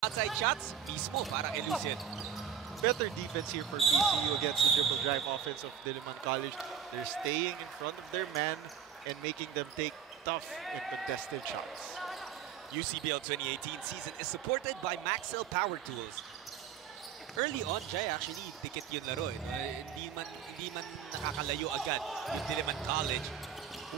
Outside shots, mismo parang elusive. Better defense here for PCU against the dribble drive offense of Diliman College. They're staying in front of their man and making them take tough and contested shots. UCBL 2018 season is supported by Maxell Power Tools. Early on, Jai, actually, dikit yung laro. Hindi man nakakalayo agad yung Diliman College.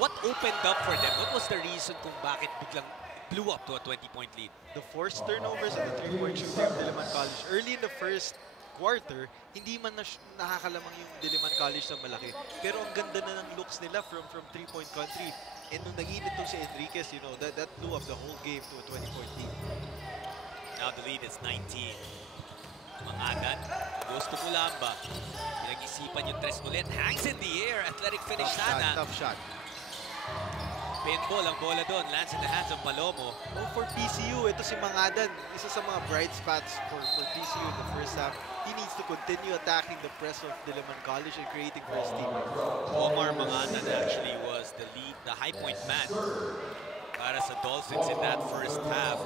What opened up for them? What was the reason kung bakit biglang blew up to a 20-point lead? The forced turnovers and the three-point shooting of Diliman College. Early in the first quarter, hindi man nakakalamang yung Diliman College na malaki. Pero ang ganda na ng looks nila from three-point country. And nung nag-init to si Enriquez, you know, that blew up the whole game to a 20-point lead. Now the lead is 19. Mangadan goes to Mulamba. Pinag-isipan yung tres ulit. Hangs in the air. Athletic finish sana. Tough shot. Pinball ang bola doon. Lands in the hands of Palomo. Oh, for PCU, ito si Mangadan. Isa sa mga bright spots for PCU in the first half. He needs to continue attacking the press of Diliman College and creating for his team. Omar Mangadan actually was the high point man para sa Dolphins in that first half.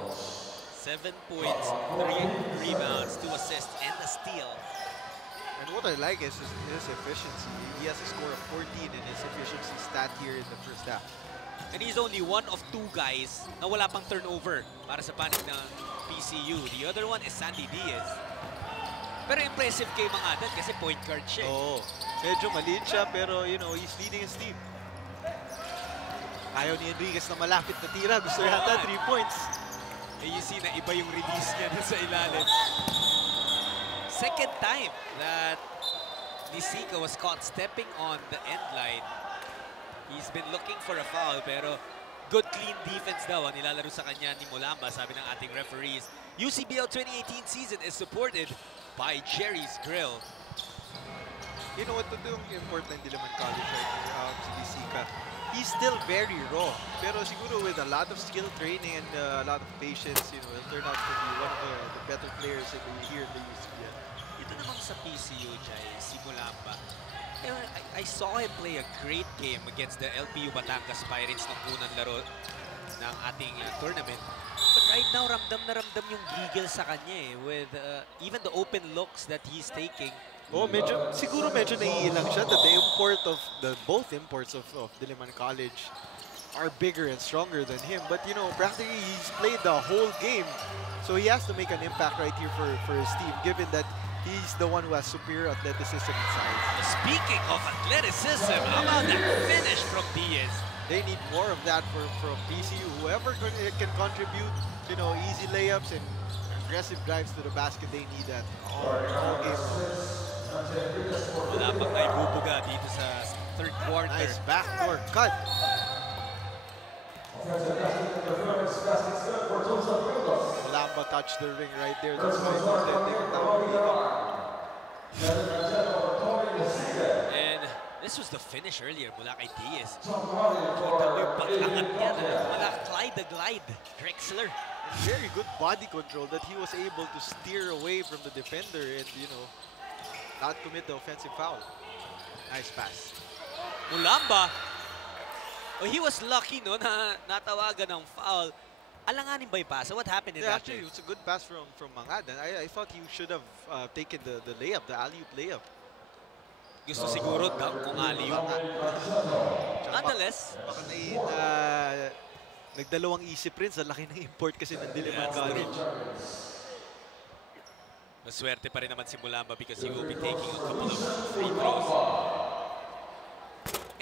7 points, 3 rebounds, 2 assists, and a steal. And what I like is his efficiency. He has a score of 14 in his efficiency stat here in the first half. And he's only one of 2 guys na wala pang turnover para sa panig ng PCU. The other one is Sandy Diaz. Pero impressive kay Mangadan kasi point guard siya. Oo. Medyo maliit siya pero, you know, he's leading his team. Ayaw ni Enriquez na malapit na tira. Gusto yata 3 points. Eh, you see na iba yung release niya dun sa ilalim. Second time that Nisika was caught stepping on the end line. He's been looking for a foul pero good clean defense daw ang nilalaro sa kanya ni Mulamba, sabi ng ating referees. UCBL 2018 season is supported by Jerry's Grill. You know what, ito yung important Diliman College right here, si Nisika. He's still very raw, pero siguro with a lot of skill training and a lot of patience, you know, he'll turn out to be one of the better players here in the UCBL. Ito naman sa PCU, Jai, si Mulamba. I saw him play a great game against the LPU Batangas Pirates nung unang laro ng ating tournament. But right now, ramdam na ramdam yung gigil sa kanya with even the open looks that he's taking. Oh, siguro medyo naiilang siya that both imports of Diliman College are bigger and stronger than him. But, you know, practically he's played the whole game. So he has to make an impact right here for his team, given that he's the one who has superior athleticism and size. Speaking of athleticism, how about that finish from Diaz? They need more of that from PCU. Whoever can contribute, you know, easy layups and aggressive drives to the basket, they need that all game long. Wala pang naibubuga dito sa third quarter. Nice backdoor cut. Mulamba touched the ring right there. That's why he's intending it. And this was the finish earlier mula kay Diaz. Kita mo yung pag-angat niya na mula glide Drexler. Very good body control that he was able to steer away from the defender and, you know, not commit the offensive foul. Nice pass. Mulamba. Oh, he was lucky no na natawagan ng foul. Alanganin ba yung pass? What happened in that actually, play? it's a good pass from Mangadan. I thought he should have taken the layup, the alley-oop layup. Gusto siguro dunk kung alley-oop. Nonetheless, baka nagdalawang isip rin sa laki ng import kasi ng Diliman College. Maswerte pa rin naman si Mulamba because he will be taking a couple of free throws.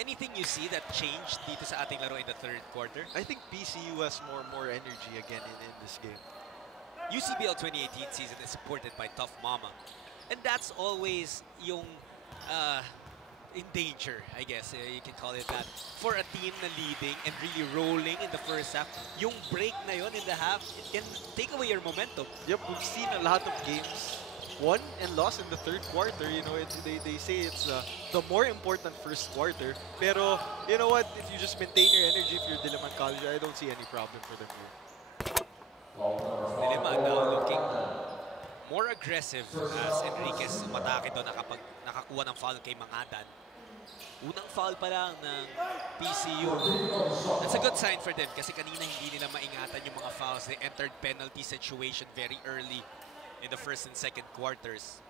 Anything you see that changed dito sa ating laro in the third quarter? I think PCU has more energy again in this game. UCBL 2018 season is supported by Tough Mama. And that's always yung in danger, I guess you can call it that. For a team na leading and really rolling in the first half, yung break na yon in the half, it can take away your momentum. Yep, we've seen a lot of games won and lost in the third quarter. You know, they say it's the more important first quarter. Pero, you know what? If you just maintain your energy, if you're Diliman College, I don't see any problem for them here. Diliman now looking more aggressive as Enriquez umatake doon nakakakuha ng foul kay Mangadan. Unang foul pa lang ng PCU. That's a good sign for them kasi kanina hindi nila maingatan yung mga fouls. They entered penalty situation very early in the first and second quarters.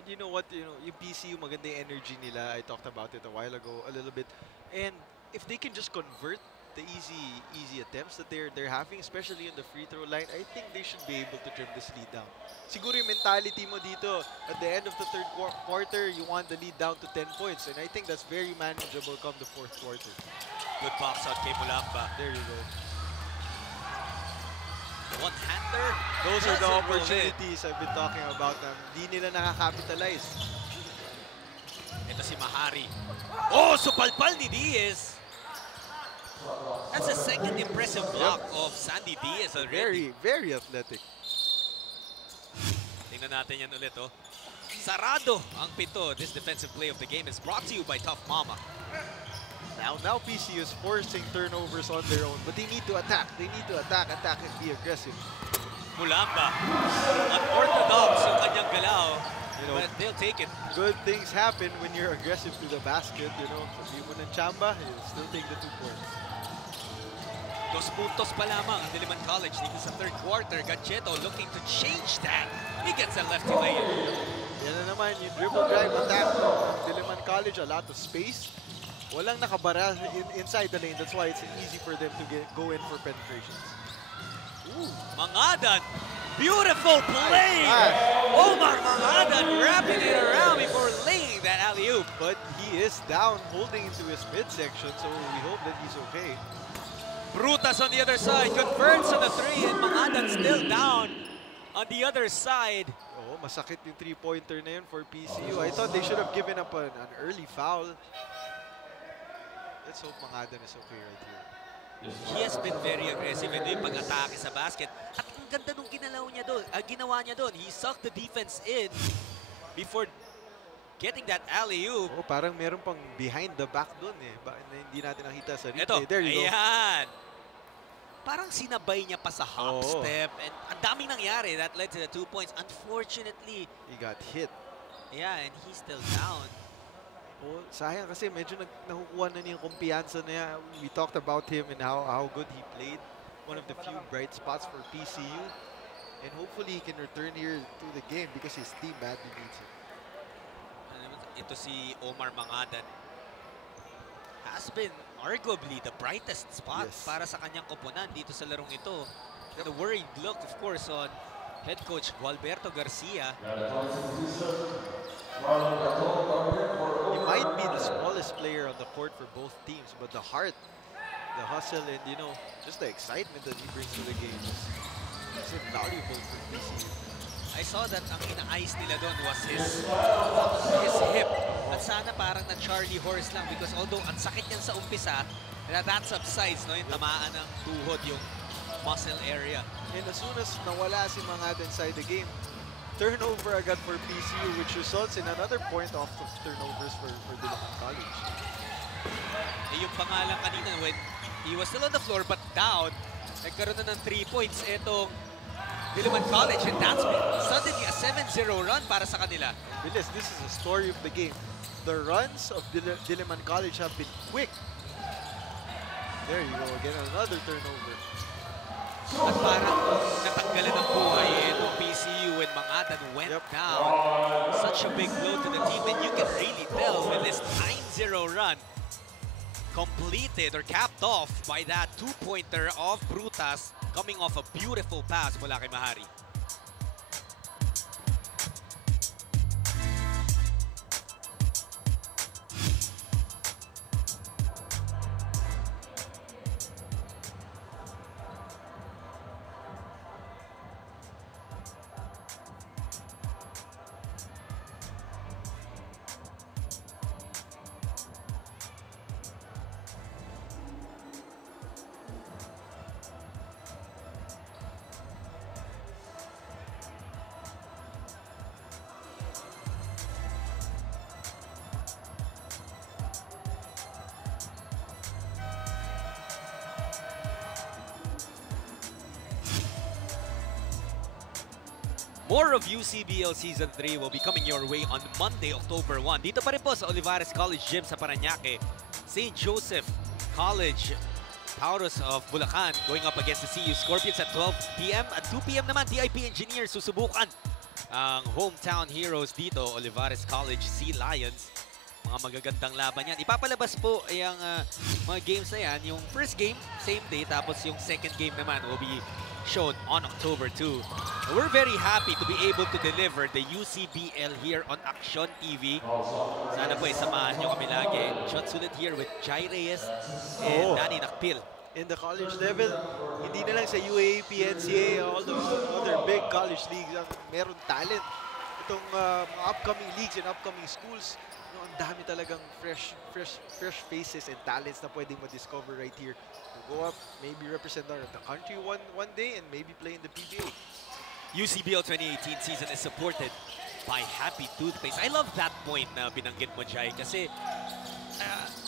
And you know what, yung PCU, maganda yung energy nila. I talked about it a while ago a little bit. And if they can just convert the easy attempts that they're having, especially on the free throw line, I think they should be able to trim this lead down. Siguro yung mentality mo dito, at the end of the third quarter, you want the lead down to 10 points. And I think that's very manageable come the fourth quarter. Good box out kay Mulamba. There you go. One-hander. Those are the opportunities I've been talking about na hindi nila nakakapitalize. Ito si Mahari. Oh, supalpal ni Diaz. That's the second impressive block of Sandy Diaz already. Very athletic. Tingnan natin yan ulit, oh. Sarado ang pito. This defensive play of the game is brought to you by Tough Mama. Now PCU is forcing turnovers on their own, but they need to attack. They need to attack and be aggressive. Mulamba. Unorthodox yung kanyang galaw. But they'll take it. Good things happen when you're aggressive to the basket, Sabi mo ng chamba, you'll still take the 2 points. 2 puntos pa lamang ang Diliman College dito sa third quarter. Gadgeto looking to change that. He gets a lefty layup. Yan na naman, yung dribble drive attack ng Diliman College, a lot of space. Walang nakabara inside the lane. That's why it's easy for them to go in for penetrations. Ooh, Mangadan. Beautiful play. Nice. Omar Mangadan wrapping it around before laying that alley-oop. But he is down, holding into his midsection, so we hope that he's okay. Brutas on the other side, converts on the 3, and Mangadan still down on the other side. Oh, masakit yung 3-pointer na yun for PCU. I thought they should have given up an early foul. Let's hope Mangadan is okay right here. He has been very aggressive in yung pag-atake sa basket. At ang ganda nung ginawa niya doon. He sucked the defense in before getting that alley-oop. Oh, parang meron pang behind the back doon na hindi natin nakita sa replay. Ito, there you ayan. Parang sinabay niya pa sa hop step. And ang daming nangyari. That led to the 2 points. Unfortunately, he got hit. Yeah, and he's still down. Oh, sayang kasi medyo nakukuha na niya yung kumpiyansa niya. We talked about him and how good he played. One of the few bright spots for PCU. And hopefully he can return here to the game because his team badly needs him. Ito si Omar Mangadan. Has been arguably the brightest spot para sa kanyang koponan dito sa larong ito. The worried look, of course, on head coach Gualberto Garcia. He might be the smallest player on the court for both teams, but the heart, the hustle, and just the excitement that he brings to the game is invaluable for PCU. I saw that ang ina-ice nila doon was his hip. At sana parang na Charlie horse lang because although ang sakit niyan sa umpisa, that subsides, yung tamaan ng tuhod, yung muscle area. And as soon as nawala si Mangadan inside the game, turnover agad for PCU, which results in another point off of turnovers for Diliman College. Yung pangalan kanina when he was still on the floor but down, nagkaroon na ng 3 points itong Diliman College, and that's been suddenly a 7-0 run para sa kanila. Bilis, this is the story of the game. The runs of Diliman College have been quick. There you go again, another turnover. At parang natanggalan ng buhay itong PCU when Mangadan went down. Such a big blow to the team, and you can really tell with this 9-0 run completed or capped off by that 2-pointer of Brutas coming off a beautiful pass mula kay Mahari. More of UCBL Season 3 will be coming your way on Monday, October 1. Dito pa rin po sa Olivares College Gym sa Parañaque. St. Joseph College, Taurus of Bulacan going up against the CU Scorpions at 12 p.m. At 2 p.m. naman, DIP Engineers susubukan ang hometown heroes dito, Olivares College Sea Lions. Mga magagandang laban yan. Ipapalabas po yung mga games na yan. Yung first game, same day. Tapos yung second game naman will be shown on October 2. We're very happy to be able to deliver the UCBL here on Action TV. Sana po samahan nyo kami lagi. Shot sulit here with Jai Reyes and Danny Nakpil. In the college level, hindi na lang sa UAAP, NCAA, all those other big college leagues, meron talent. Itong mga upcoming leagues and upcoming schools, ang dami talagang fresh faces and talents na pwedeng ma-discover right here. Go up, maybe represent the country one day and maybe play in the PBA. UCBL 2018 season is supported by Happy Toothpaste. I love that point na binanggit mo, Jai, kasi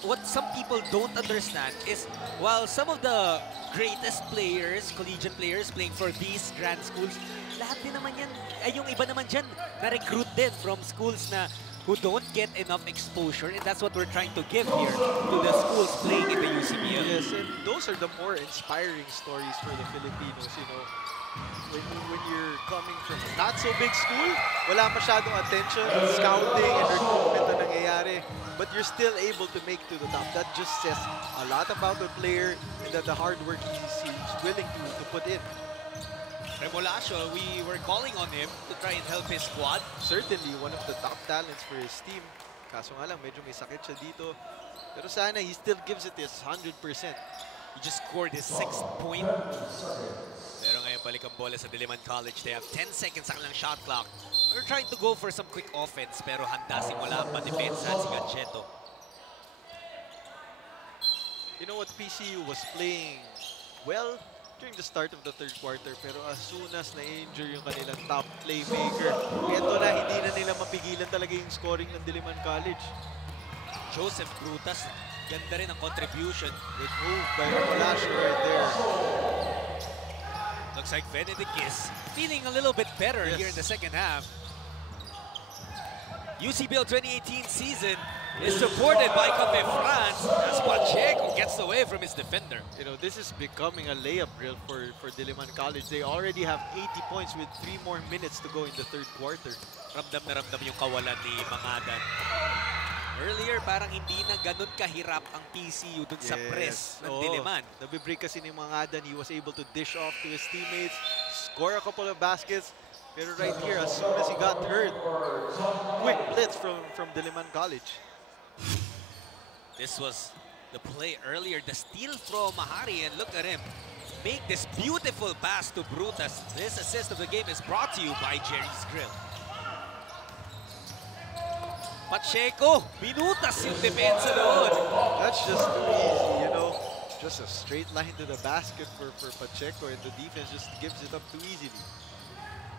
what some people don't understand is while some of the greatest players, collegiate players playing for these grand schools, lahat din naman yan, yung iba naman dyan, na-recruit din from schools na who don't get enough exposure, and that's what we're trying to give here to the schools playing in the UCBL. Yes, and those are the more inspiring stories for the Filipinos, you know. When you're coming from a not so big school, wala masyadong attention, scouting, and recruitment na nangyayari, but you're still able to make to the top. That just says a lot about the player and that the hard work he's willing to put in. Remolasio, we were calling on him to try and help his squad. Certainly one of the top talents for his team. Kaso nga lang, medyo may sakit siya dito. Pero sana, he still gives it his 100%. He just scored his 6th point. Pero ngayon, balik ang bola sa Diliman College. They have 10 seconds sa kanilang shot clock. We're trying to go for some quick offense, pero handa simula ang padepensa at si Gancheto. You know what, PCU was playing well during the start of the third quarter, pero as soon as na-injure yung kanilang top playmaker, eto na, hindi na nila mapigilan talaga yung scoring ng Diliman College. Joseph Brutas, ganda rin ang contribution. Good move by Remolasio right there. Looks like Benedict is feeling a little bit better here in the second half. UCBL 2018 season is supported by Cafe France as Pacheco gets away from his defender. You know, this is becoming a layup drill for Diliman College. They already have 80 points with 3 more minutes to go in the third quarter. Ramdam na ramdam yung kawalan ni Mangadan. Earlier, parang hindi na ganun kahirap ang PCU dun sa press ng Diliman. Nabibreak kasi ni Mangadan. He was able to dish off to his teammates, score a couple of baskets. Pero right here, as soon as he got hurt, quick blitz from Diliman College. This was the play earlier, the steal from Mahari, and look at him make this beautiful pass to Brutas. This assist of the game is brought to you by Jerry's Grill. Pacheco, binutas yung depensa doon. That's just too easy, you know. Just a straight line to the basket for Pacheco, and the defense just gives it up too easily.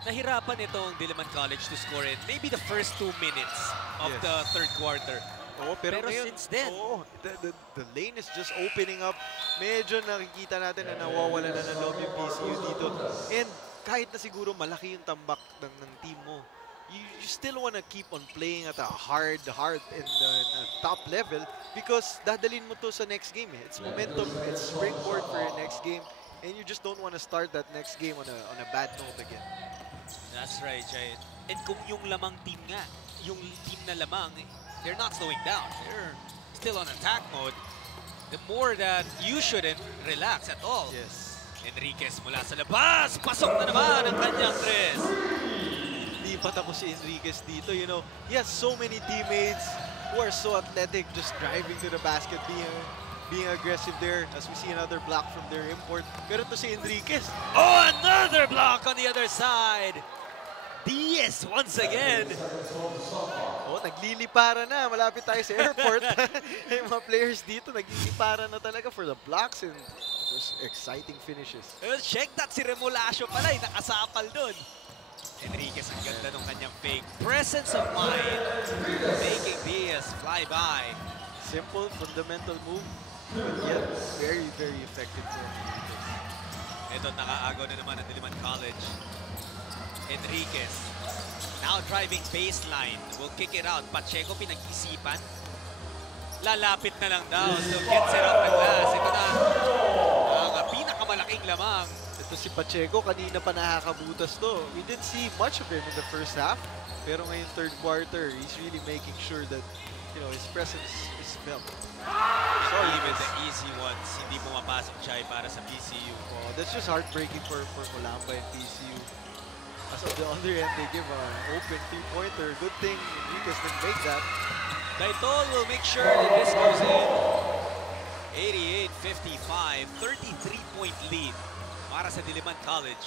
Nahirapan itong Diliman College to score in maybe the first 2 minutes of the third quarter. Pero ngayon, since then, the lane is just opening up. Medyo nakikita natin na nawawala na ng loob yung PCU dito. And kahit na siguro malaki yung tambak ng team mo, you still want to keep on playing at a hard in the top level because dadalhin mo to sa next game. It's momentum, it's springboard for your next game. And you just don't want to start that next game on a bad note again. That's right, Jay. And kung yung lamang team nga, yung team na lamang, they're not slowing down. They're still on attack mode. The more that you shouldn't relax at all. Yes. Enriquez mula sa labas. Pasok na naman ang kanyang tres. Hindi pa tapos si Enriquez dito. You know, he has so many teammates who are so athletic, just driving to the basket, being aggressive there. As we see another block from their import. Pero to si Enriquez. Oh, another block on the other side. Diaz once again. Oh, nagliliparan na. Malapit tayo sa airport. Yung mga players dito, nagliliparan na talaga for the blocks and those exciting finishes. Check that, si Remolasio pala, nakasapal dun. Enriquez, ang ganda nung kanyang fake. Presence of mind, making Diaz fly by. Simple, fundamental move, but yet very, very effective for Enriquez. Ito, nakaagaw na naman ang Diliman College. Enriquez. Now driving baseline. Will kick it out. Pacheco pinag-isipan. Lalapit na lang daw. So gets it off the glass. Ito na ang pinakamalaking lamang. Ito si Pacheco, kanina pa nakakabutas to. We didn't see much of him in the first half. Pero ngayon third quarter, he's really making sure that his presence is felt. Sorry, even the easy ones, hindi pumapasok siya para sa PCU. Oh, that's just heartbreaking for Colamba and PCU. As of the other end, they give an open three-pointer. Good thing Enriquez didn't make that. Daitol will make sure that this goes in. 88-55, 33-point lead para sa Diliman College.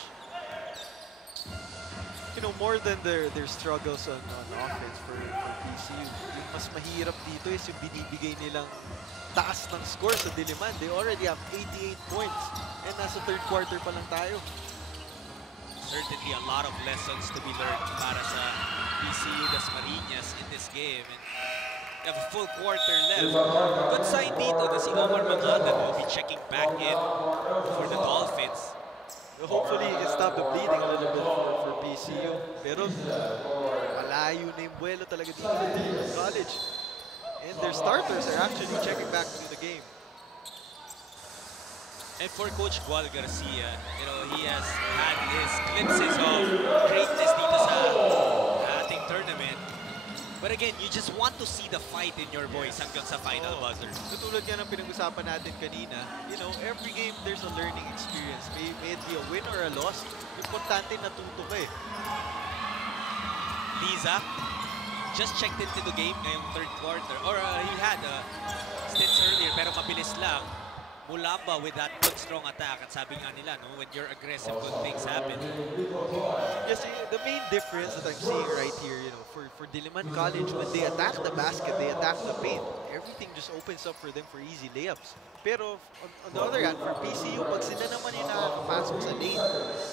More than their struggles on offense for PCU, yung mas mahirap dito is yung binibigay nilang taas ng score sa Diliman. They already have 88 points and nasa third quarter pa lang tayo. Certainly a lot of lessons to be learned para sa PCU Dasmariñas in this game. And we have a full quarter left. Good sign dito na si Omar Mangadan will be checking back in for the Dolphins. Hopefully, he can stop the bleeding a little bit for PCU. Pero malayo na yung buwelo talaga dito ng college. And their starters are actually checking back to the game. And for Coach Gual Garcia, he has had his glimpses of greatness dito sa ating tournament. But again, you just want to see the fight in your boys hanggang sa final buzzer. Katulad nga ng pinag-usapan natin kanina, every game there's a learning experience. May it be a win or a loss, importante natuto ka eh. Liza just checked into the game ngayong third quarter. Or he had stints earlier pero mabilis lang. Mulamba with that good strong attack. At sabi nga nila, when you're aggressive, good things happen. Yes, the main difference that I'm seeing right here, for Diliman College, when they attack the basket, they attack the paint. Everything just opens up for them for easy layups. Pero on the other hand, for PCU, pag sila naman yung nakakapasok sa lane,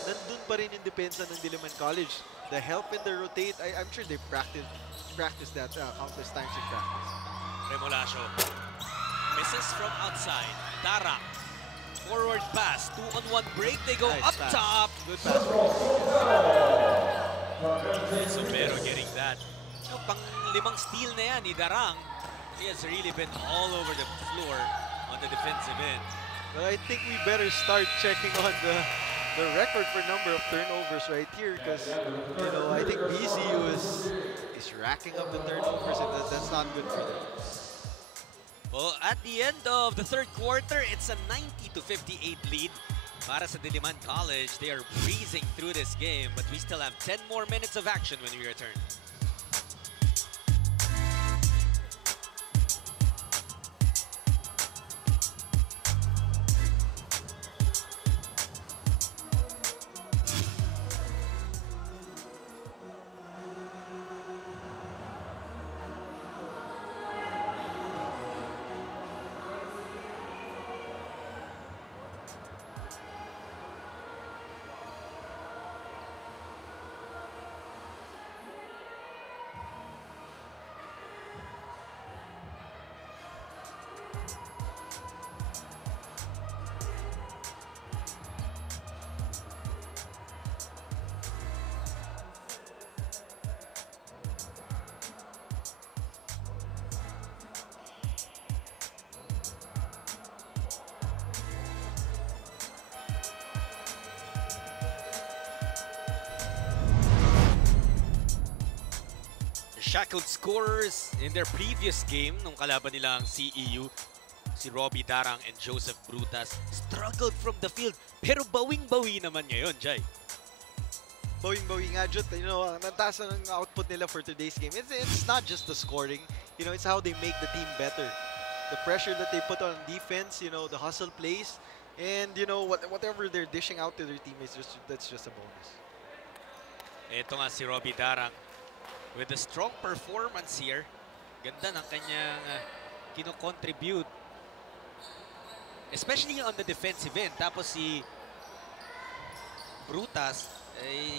nandun pa rin yung depensa ng Diliman College. The help and the rotate, I'm sure they practiced that countless times in practice. Remolacio misses from outside. Darang, forward pass, 2-on-1 break. They go nice up pass. top. Good pass. Somero getting that. Pang-limang steal na yan ni Darang. He has really been all over the floor on the defensive end. But I think we better start checking on the record for number of turnovers right here, because I think PCU is racking up the turnovers, and that's not good for them. Well, at the end of the third quarter, it's a 90-58 lead para sa Diliman College. They are breezing through this game, but we still have 10 more minutes of action when we return. Shackled scorers in their previous game nung kalaban nila ang CEU. Si Robbie Darang and Joseph Brutas struggled from the field. Pero bawing-bawi naman ngayon, Jai. Bawing-bawi nga, Jut. Nataas ng output nila for today's game. It's not just the scoring. It's how they make the team better. The pressure that they put on defense, the hustle plays, and, whatever they're dishing out to their teammates, that's just a bonus. Ito nga si Robbie Darang with a strong performance here. Ganda ng kanyang kino-contribute. Especially on the defensive end. Tapos si Brutas,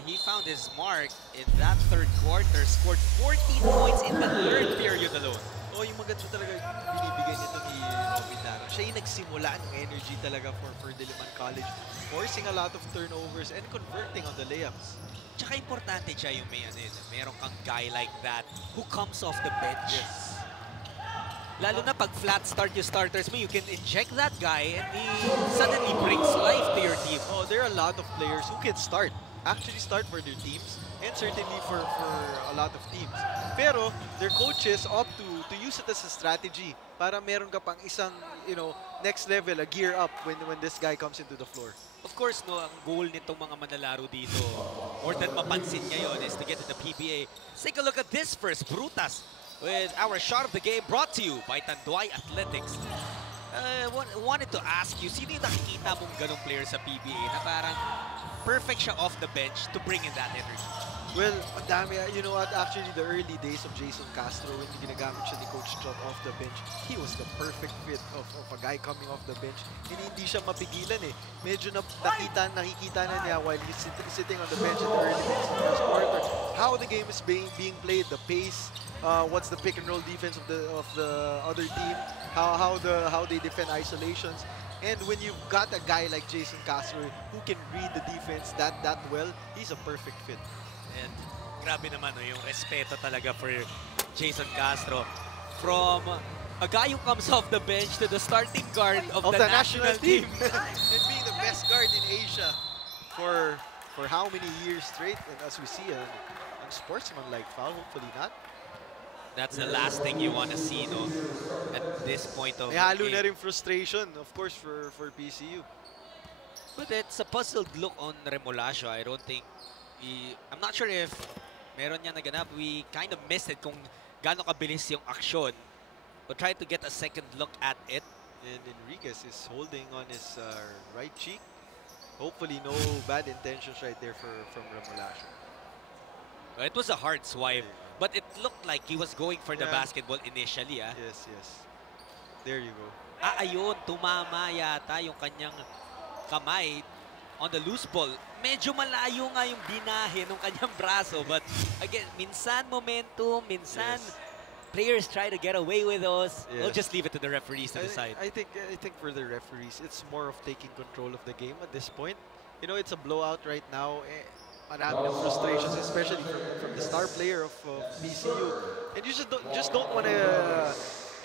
he found his mark in that third quarter. Scored 14 points in the third period alone. Yung maganda talaga binibigay nito ni Robbie Darang. Siya yung nagsimula ng energy talaga for Diliman College. Forcing a lot of turnovers and converting on the layups. Tsaka importante siya yung meron kang guy like that who comes off the bench. Lalo na pag flat start yung starters mo, you can inject that guy and he suddenly brings life to your team. Oh, there are a lot of players who can actually start for their teams, and certainly for a lot of teams. Pero their coaches opt to use it as a strategy para meron ka pang isang, next level, a gear up when this guy comes into the floor. Of course, no, ang goal nitong mga manlalaro dito, more than mapansin ngayon, is to get to the PBA. Let's take a look at this first, Brutas, with our shot of the game brought to you by Tanduay Athletics. Wanted to ask you, sino yung nakikita mong ganong player sa PBA na parang perfect siya off the bench to bring in that energy? Well, ang dami. You know what? Actually, the early days of Jason Castro, when ginagamit siya ni Coach Chot off the bench, he was the perfect fit of a guy coming off the bench. Hindi siya mapigilan eh. Medyo nakikita na niya while he's sitting on the bench in the early days of the first quarter. How the game is being played, the pace, what's the pick and roll defense of the other team, how they defend isolations. And when you've got a guy like Jason Castro who can read the defense that well, he's a perfect fit. And grabe naman yung respeto talaga for Jason Castro. From a guy who comes off the bench to the starting guard of the national team. And being the best guard in Asia for how many years straight. And as we see, a sportsman-like foul, hopefully not. That's the last thing you want to see, no? At this point of the game. Na rin frustration, of course, for PCU. But it's a puzzled look on Remolacho. I don't think I'm not sure if meron niya naganap. We kind of missed it kung gaano kabilis yung aksyon. We'll try to get a second look at it. And Enriquez is holding on his right cheek. Hopefully no bad intentions right there from Remolacho. It was a hard swipe, but it looked like he was going for the basketball initially. Yes. There you go. Ayun, tumama yata yung kanyang kamay on the loose ball. Medyo malayo nga yung binahe ng kanyang braso, but again, minsan momentum, minsan players try to get away with us. We'll just leave it to the referees to decide. I think for the referees, it's more of taking control of the game at this point. It's a blowout right now. Marami ng frustrations, especially from the star player of PCU. And you just don't want to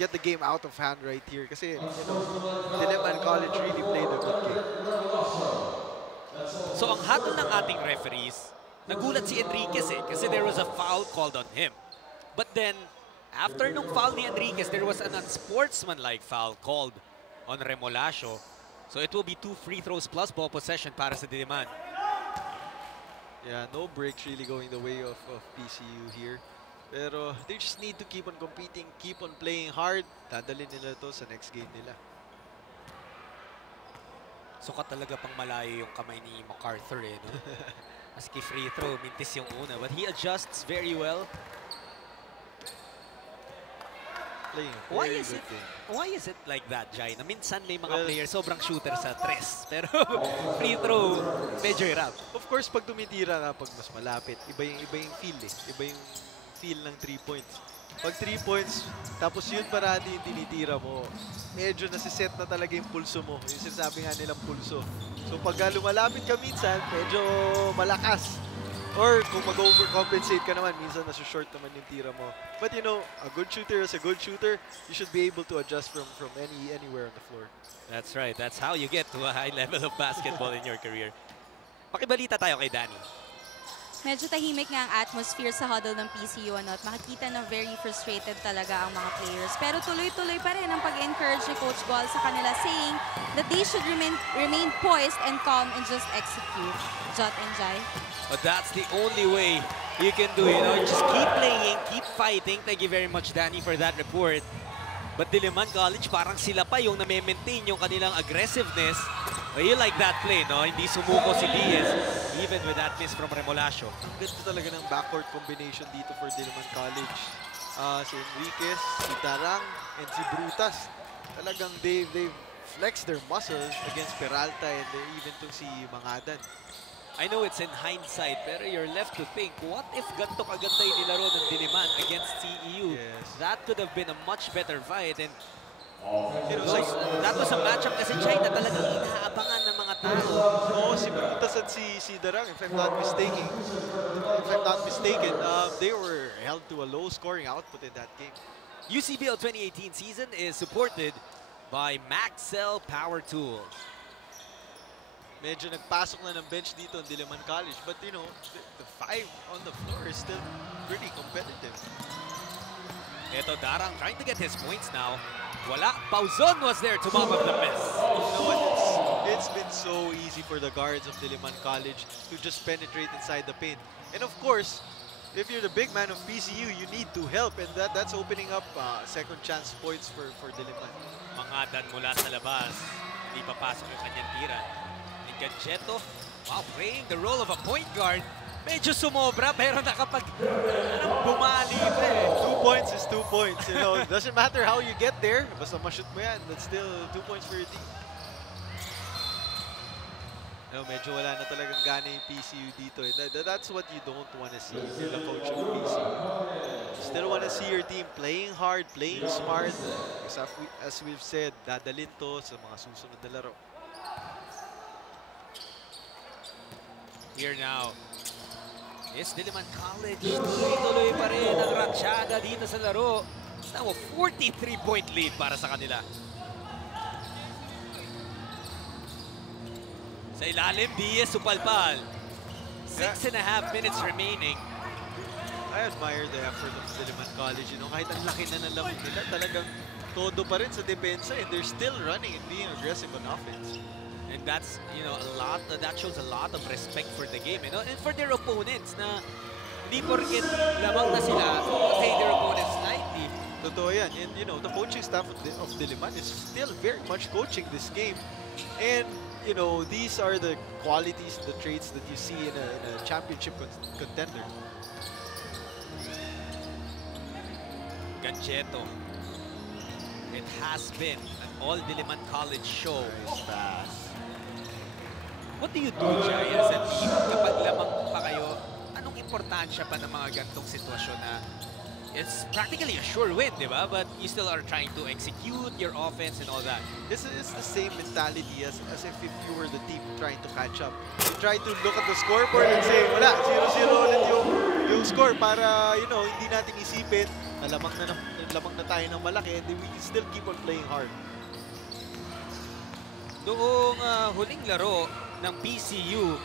get the game out of hand right here. Kasi, Diliman College really played a good game. So ang hatol ng ating referees, nagulat si Enriquez kasi there was a foul called on him. But then, after nung foul ni Enriquez, there was an unsportsmanlike foul called on Remolacho. So it will be 2 free throws plus ball possession para sa Diliman. Yeah, no breaks really going the way of PCU here. Pero they just need to keep on competing, keep on playing hard. Dadalhin nila to sa next game nila. Sukat talaga pang malayo yung kamay ni MacArthur no? Maski free throw, mintis yung una. But he adjusts very well. Why is it like that, Jai? Na minsan may mga players sobrang shooter sa tres. Pero free throw, medyo hirap. Of course, pag tumitira nga, pag mas malapit, iba yung feel Iba yung feel ng 3 points. Pag 3 points, tapos yun parati yung tinitira mo, medyo nasiset na talaga yung pulso mo. Yung sinasabi nga nilang pulso. So pag lumalapit ka minsan, medyo malakas. Or kung mag-overcompensate ka naman, minsan nasa-short naman yung tira mo. But a good shooter is a good shooter. You should be able to adjust from anywhere on the floor. That's right. That's how you get to a high level of basketball in your career. Pakibalita tayo kay Danny. Medyo tahimik nga ang atmosphere sa huddle ng PCU at makikita na very frustrated talaga ang mga players. Pero tuloy-tuloy pa rin ang pag-encourage ni Coach Gol sa kanila, saying that they should remain poised and calm and just execute. Jot and Jai. But that's the only way you can do it. Just keep playing, keep fighting. Thank you very much, Danny, for that report. But Diliman College, parang sila pa yung na-maintain yung kanilang aggressiveness. Well, you like that play, no? Hindi sumuko si Diaz, even with that miss from Remolacho. Ang ganda talaga ng backcourt combination dito for Diliman College. Si Enriquez, si Tarang, and si Brutas. Talagang they've flexed their muscles against Peralta and even to si Mangadan. I know it's in hindsight, pero you're left to think, what if ganito kaganda yung nilaro ng Diliman against CEU? Yes. That could have been a much better fight. And that was a matchup kasi China talagang inaabangan ng mga nanalo. Oo, si Brutas at si Darang, if I'm not mistaken, they were held to a low-scoring output in that game. UCBL 2018 season is supported by Maxell Power Tools. Medyo nagpasok na ng bench dito in Diliman College, but you know, the five on the floor is still pretty competitive. Ito, Darang trying to get his points now. Wala. Pauzon was there to mop up the mess. You know what? It's been so easy for the guards of Diliman College to just penetrate inside the paint. And of course, if you're the big man of PCU, you need to help, and that's opening up second chance points for Diliman. Mangadan mula sa labas. Hindi papasok yung kanyang tira. And Gadgeto, wow, playing the role of a point guard. Medyo sumobra pero bumali pa eh. 2 points is 2 points. You know, it doesn't matter how you get there. Basta ma-shoot mo yan, that's still 2 points for your team. No, medyo wala na talagang gana yung PCU dito. That's what you don't want to see in the coach of PCU. You still want to see your team playing hard, playing smart. Because as we've said, dadalhin to sa mga susunod na laro. Here now is Diliman College. Tuloy-tuloy pa rin ang ratsyada dito sa laro. It's now a 43-point lead para sa kanila. Sa ilalim, Diaz supalpal. 6.5 minutes remaining. I admire the effort of Diliman College. You know, kahit ang laki na ng lamang nila, talagang todo pa rin sa depensa, and they're still running and being aggressive on offense. And that's, you know, that shows a lot of respect for the game, you know, and for their opponents na hindi porket lamang na sila, play their opponents lightly. Totoo yan. And, you know, the coaching staff of Diliman is still very much coaching this game. And, you know, these are the qualities, the traits that you see in a championship contender. Gadgeto. It has been an all Diliman College show. Nice pass. What do you do, Jai, as a team kapag lamang pa kayo? Anong importansya pa ng mga gantong sitwasyon na it's practically a sure win, di ba? But you still are trying to execute your offense and all that. It's the same mentality as if you were the team trying to catch up. You try to look at the scoreboard and say, wala, 0-0 ulit yung score para, you know, hindi natin isipin na lamang na tayo ng malaki, and then we can still keep on playing hard. Noong huling laro ng PCU,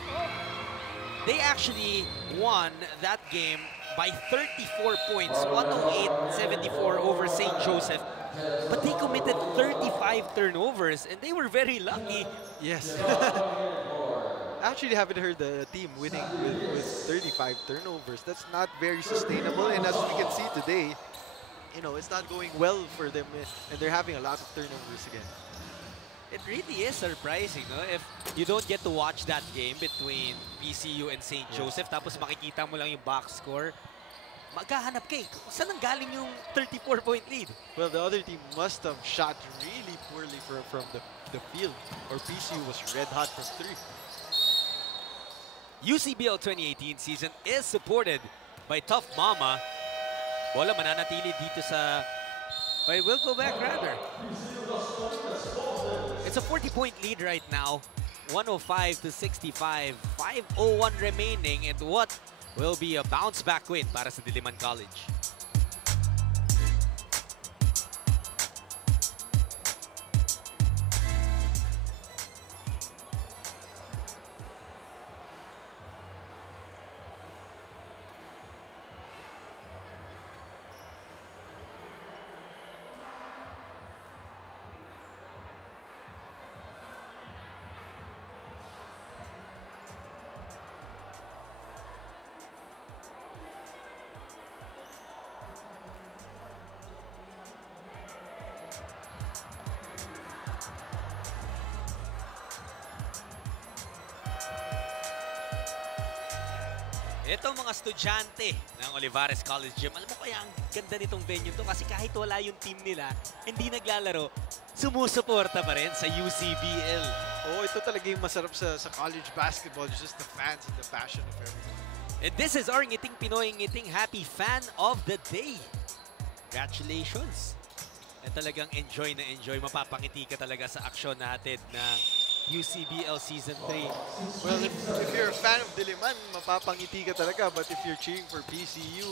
they actually won that game by 34 points, 108-74 over St. Joseph. But they committed 35 turnovers, and they were very lucky. Yes. I actually haven't heard the team winning with 35 turnovers. That's not very sustainable, and as we can see today, you know, it's not going well for them, and they're having a lot of turnovers again. It really is surprising, no? If you don't get to watch that game between PCU and St. Joseph, tapos makikita mo lang yung box score, maghahanap ka eh. Saan ang galing yung 34-point lead? Well, the other team must have shot really poorly from the field, or PCU was red hot from 3. UCBL 2018 season is supported by Tough Mama. Bola mananatili dito sa... Well, we'll go back rather. It's a 40-point lead right now. 105-65. 5:01 remaining, and what will be a bounce-back win para sa Diliman College. Itong mga estudyante ng Olivares College Gym, alam mo kaya ang ganda nitong venue to kasi kahit wala yung team nila, hindi naglalaro, sumusuporta pa rin sa UCBL. Oh, ito talaga yung masarap sa college basketball, just the fans and the passion of everyone. And this is our Ngiting Pinoy Ngiting Happy Fan of the Day. Congratulations! At talagang enjoy na enjoy. Mapapangiti ka talaga sa aksyon natin ng UCBL Season 3. Well, if you're a fan of Diliman, mapapangiti ka talaga. But if you're cheering for PCU, you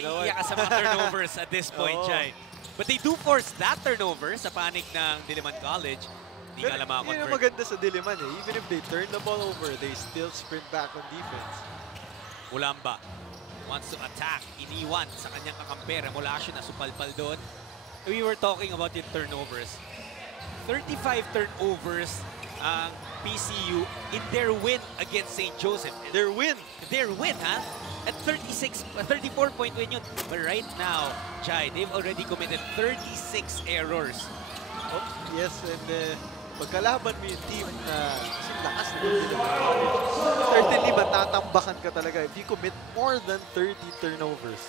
know what? Maiiyak ka sa mga turnovers at this point, Oo. Jai. But they do force that turnover sa panig ng Diliman College. Hindi nga lang Yun ang makakonvert. maganda sa Diliman eh. Even if they turn the ball over, they still sprint back on defense. Ulamba wants to attack. Iniwan sa kanyang kakamper. Molasio na supalpal doon. We were talking about yung turnovers. 35 turnovers ang PCU in their win against St. Joseph. Their win! Their win, ha? At 34-point win yun. But right now, Jai, they've already committed 36 errors. Oh, yes, and pagkalaban mo yung team na kasing lakas na Diliman College, certainly matatambakan ka talaga if you commit more than 30 turnovers.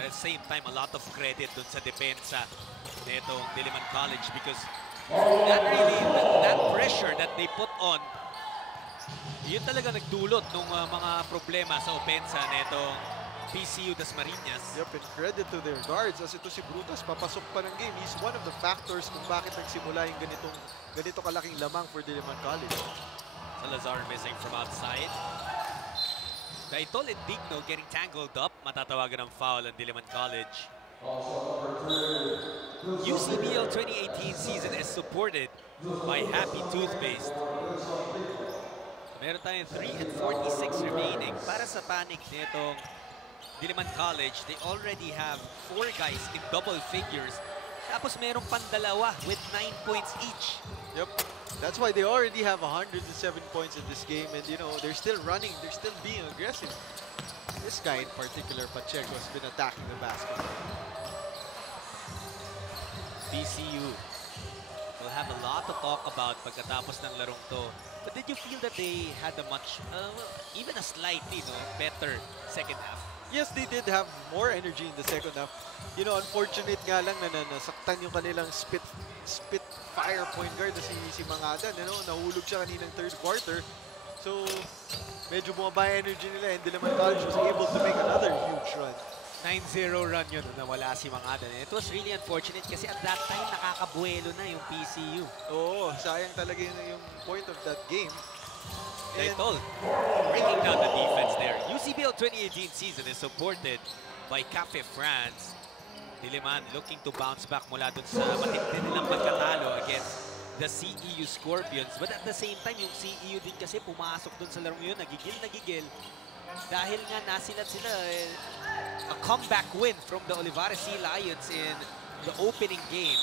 At the same time, a lot of credit dun sa depensa nitong Diliman College because that pressure that they put on, yun talaga nagdulot ng mga problema sa opensa nitong PCU Dasmariñas. Yep, and credit to their guards. As ito si Brutas, papasok pa ng game. He's one of the factors kung bakit nagsimula yung ganito kalaking lamang for Diliman College. Salazar missing from outside. Gaitol and Digno getting tangled up. Matatawagan ng foul ang Diliman College. UCBL 2018 season is supported by Happy Toothpaste. Meron tayong 3:46 remaining para sa panig nitong Diliman College. They already have 4 guys in double figures. Tapos merong pandalawa with 9 points each. Yep. That's why they already have 107 points in this game, and you know, they're still running, they're still being aggressive. This guy in particular, Pacheco, has been attacking the basket. PCU will have a lot to talk about pagkatapos ng larong to. But did you feel that they had a much, even a slightly better second half? Yes, they did have more energy in the second half. You know, unfortunate nga lang na nasaktan yung kanilang spit-fire point guard na si Mangadan. You know, nahulog siya kaninang third quarter. So, medyo bumaba yung energy nila, and Diliman College was able to make another huge run. 9-0 run yun na wala si Mangadan. It was really unfortunate kasi at that time nakakabuelo na yung PCU. Oo, sayang talaga yung point of that game. Gaitol breaking down the defense there. UCBL 2018 season is supported by Cafe France. Diliman looking to bounce back mula dun sa matindi nilang pagkatalo against the CEU Scorpions. But at the same time, yung CEU din kasi pumasok dun sa larong yun, nagigil. Dahil nga nasilat sila a comeback win from the Olivares Sea Lions in the opening game.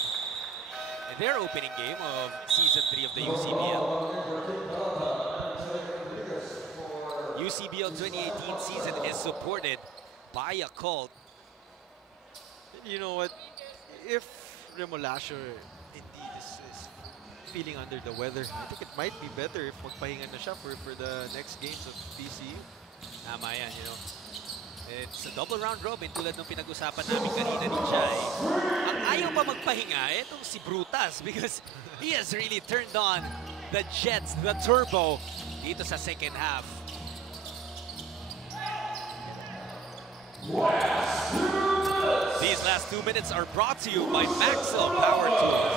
Their opening game of Season 3 of the UCBL. UCBL 2018 season is supported by a cult. You know what? If Remolasio indeed is feeling under the weather, I think it might be better if magpahinga na siya for the next games of PCU. Tama yan, you know. It's a double round robin tulad ng pinag-usapan namin kanina ni Jai. Ang ayaw pa magpahinga, itong si Brutas because he has really turned on the jets, the turbo dito sa second half. These last 2 minutes are brought to you by Maxwell Power Tools.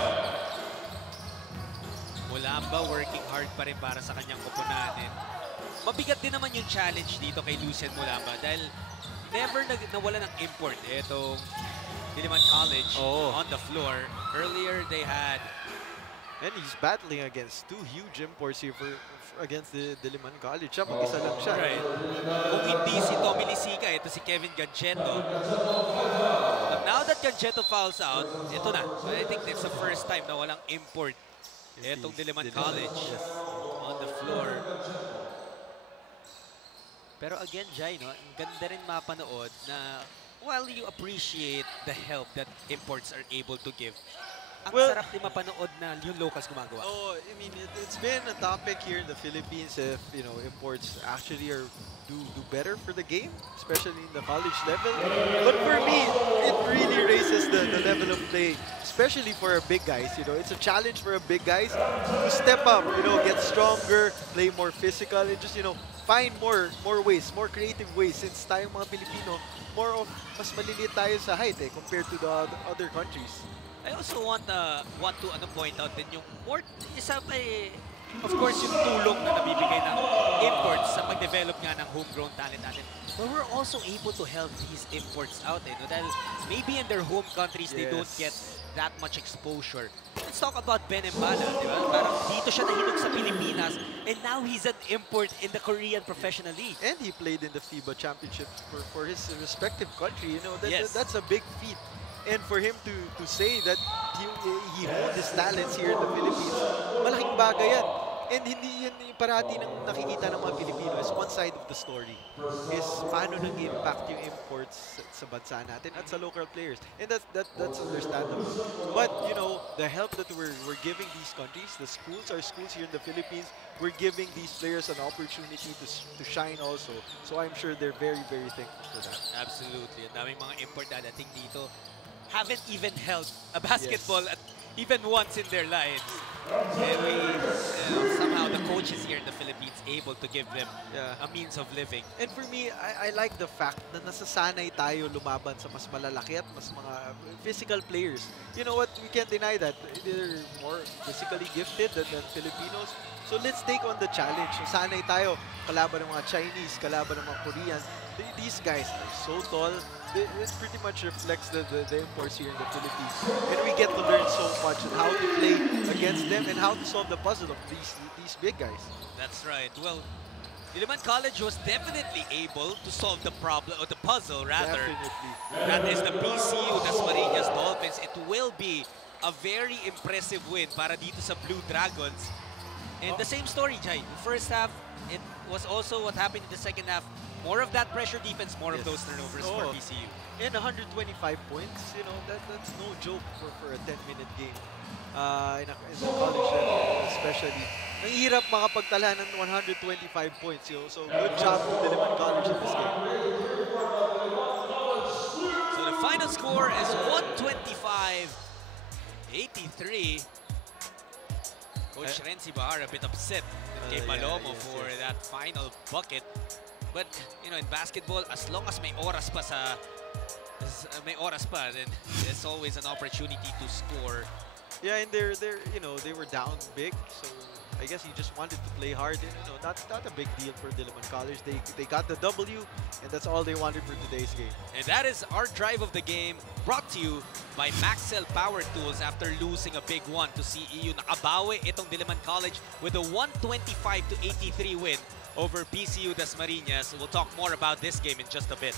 Mulamba working hard pa rin para sa kanyang koponan. Mabigat din naman yung challenge dito kay Lucian Mulamba dahil never nawala ng import itong Diliman College on the floor. Earlier they had... And he's battling against 2 huge imports here against the Diliman College. Siya, mag-isa lang siya. Right. Kung hindi si Tommy Lisica, ito si Kevin Gancheto. But now that Gancheto fouls out, ito na. So I think it's the first time na walang import itong Diliman College on the floor. Pero again, Jai, no, ang ganda rin mapanood na while you appreciate the help that imports are able to give, ang sarap din mapanood na yung locals gumagawa. Oh, I mean, it's been a topic here in the Philippines if, you know, imports actually do better for the game, especially in the college level. But for me, it really raises the level of play, especially for our big guys. You know, it's a challenge for our big guys to step up, you know, get stronger, play more physical, and just, you know, find more ways, more creative ways. Since tayong mga Pilipino, more of mas maliliit tayo sa height compared to the other countries. I also want to point out din yung more isa pa of course yung tulong na nabibigay ng imports sa pag-develop nga ng homegrown talent natin. But we're also able to help these imports out no? Dahil maybe in their home countries they don't get that much exposure. Let's talk about Ben Embala, di ba? Parang dito siya nahinog sa Pilipinas and now he's an import in the Korean Professional League. And he played in the FIBA Championship for his respective country. You know, that's a big feat. And for him to say that he honed his talents here in the Philippines, malaking bagay yan. And hindi yan parati nang nakikita ng mga Pilipino is one side of the story. Is paano nag-impact yung imports sa bansa natin at sa local players. And that's understandable. But, you know, the help that we're giving these countries, the schools, our schools here in the Philippines, we're giving these players an opportunity to shine also. So I'm sure they're very, very thankful for that. Absolutely. Ang daming mga import dadating dito haven't even held a basketball at even once in their lives. And we, somehow the coaches here in the Philippines able to give them a means of living. And for me, I like the fact na nasasanay tayo lumaban sa mas malalaki at mas mga physical players. You know what? We can't deny that. They're more physically gifted than Filipinos. So let's take on the challenge. Sanay tayo kalaban ng mga Chinese, kalaban ng mga Koreans. These guys are so tall. It pretty much reflects the imports here in the Philippines. And we get to learn so much on how to play against them and how to solve the puzzle of these big guys. That's right. Well, Diliman College was definitely able to solve the problem, or the puzzle rather. Definitely. That is the PCU Dasmariñas Dolphins. It will be a very impressive win para dito sa Blue Dragons. And the same story, Jai. First half, it was also what happened in the second half. More of that pressure defense, more of those turnovers for PCU. And 125 points, you know, that's no joke for a 10-minute game. In the college level, especially. Ang hirap makapagtala ng 125 points, you know, so good job to Diliman College in this game. So the final score is 125-83. Coach Renzi Bahar a bit upset with Kay Palomo for that final bucket. But, you know, in basketball, as long as may oras pa then there's always an opportunity to score. Yeah, and they're you know, they were down big, so I guess he just wanted to play hard. And, you know, not a big deal for Diliman College. They got the W, and that's all they wanted for today's game. And that is our drive of the game, brought to you by Maxell Power Tools. After losing a big one to CEU, nakabawi itong Diliman College with a 125-83 win over PCU Dasmariñas. We'll talk more about this game in just a bit.